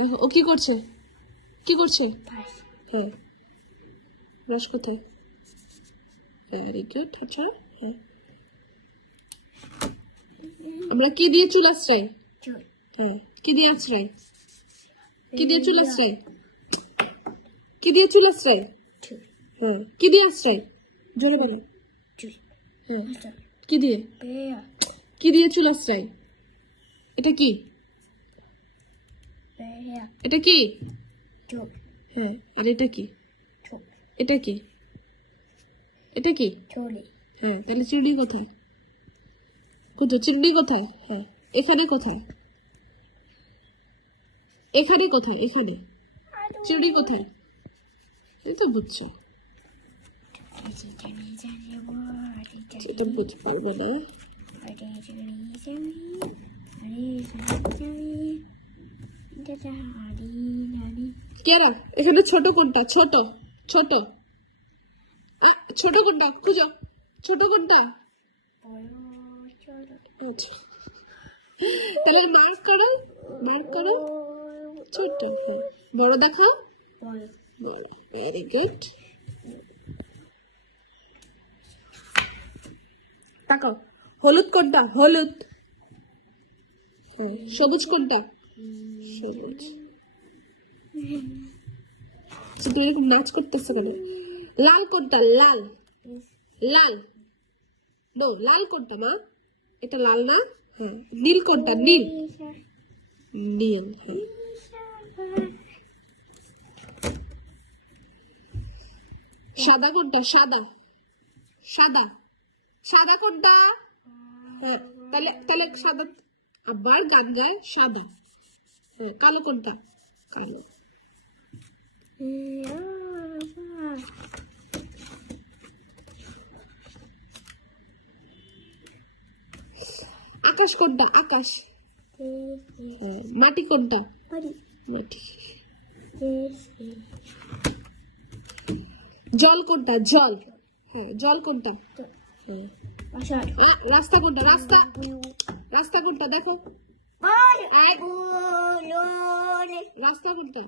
দেখো ও কি করছে, কি করছে? হ্যাঁ, ব্রাশ কোথায়? Very good. আচ্ছা, হ্যাঁ। আমরা কি দিয়ে চুল আঁচড়াই? হ্যাঁ, কি দিয়ে আঁচড়াই? কি দিয়ে চুল আঁচড়াই? কি দিয়ে চুল আঁচড়াই? হ্যাঁ, কি দিয়ে আঁচড়াই? জোরে বলো। হ্যাঁ, কি দিয়ে? কি দিয়ে চুল আঁচড়াই? এটা কি? এটা কি? হ্যাঁ, আর এটা কি? এটা কি? এটা কি? হ্যাঁ, তাহলে চুড়ি কোথায়? কোথায় চুড়ি কোথায়? হ্যাঁ, এখানে কোথায়? এখানে কোথায়? এখানে চুড়ি কোথায়? এই তো বুঝছো, এটা বুঝতে পারবে না। কেরা এখানে ছোট কোনটা? ছোট ছোট ছোট কোনটা খুঁজো, ছোট কোনটা? আচ্ছা, তাহলে মার্ক করো, মার্ক করো। ছোট, হ্যাঁ। বড় দেখাও, বড়। Very good. তাকাও, হলুদ কোনটা? হলুদ। হ্যাঁ, সবুজ কোনটা? সবুজ। তুমি এরকম নাচ করতেছো কেন? লাল কোনটা? লাল, লাল। নো, লাল কোনটা মা? এটা লাল না? হ্যাঁ। নীল কোনটা? নীল, নীল। হ্যাঁ। সাদা কোনটা? সাদা, সাদা। সাদা কোনটা? হ্যাঁ, তাহলে তাহলে সাদা আবার গান গায়। সাদা। হ্যাঁ, কালো কোনটা? কালো। আকাশ কোনটা? আকাশ। হ্যাঁ, মাটি কোনটা? মাটি। জল কোনটা? জল। হ্যাঁ, জল কোনটা? হ্যাঁ। রাস্তা কোনটা? রাস্তা, রাস্তা কোনটা? দেখো, রাস্তা কোনটা?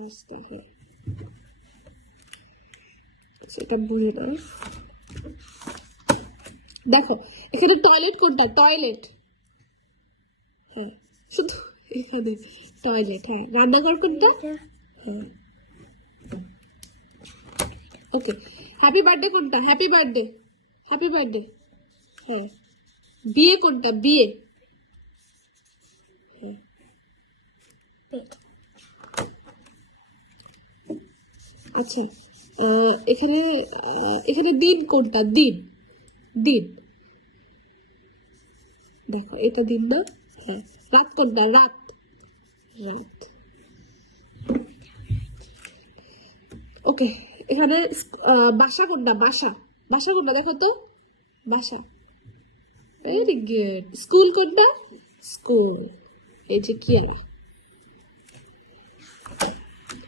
রাস্তা। হ্যাঁ, সেটা বুঝে না। দেখো এখানে টয়লেট কোনটা? টয়লেট। হ্যাঁ, শুধু এখানে টয়লেট। হ্যাঁ, রান্নাঘর কোনটা? হ্যাঁ। ওকে, হ্যাপি বার্থডে কোনটা? Happy birthday, happy birthday. হ্যাঁ, বিয়ে কোনটা? বিয়ে। হ্যাঁ। আচ্ছা, এখানে এখানে দিন কোনটা? দিন, দিন। দেখো এটা দিন না? হ্যাঁ, রাত কোনটা? রাত, রাত। ওকে, এখানে বাসা কোনটা? বাসা, বাসা কোনটা? দেখো তো, বাসা। Very good. স্কুল কোনটা? স্কুল। এই যে কি এরা।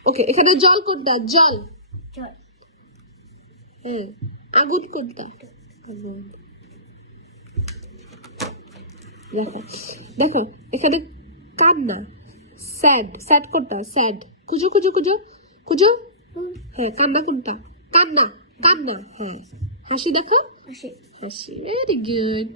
ওকে, এখানে জল কোনটা? জল। হ্যাঁ, আগুন কোনটা? আগুন। দেখো দেখো এখানে কান্না, স্যাড। স্যাড কোনটা? স্যাড। খুঁজো খুঁজো খুঁজো খুঁজো। হ্যাঁ, কান্না কোনটা? কান্না, কান্না। হ্যাঁ, হাসি দেখো, হাসি। Very good.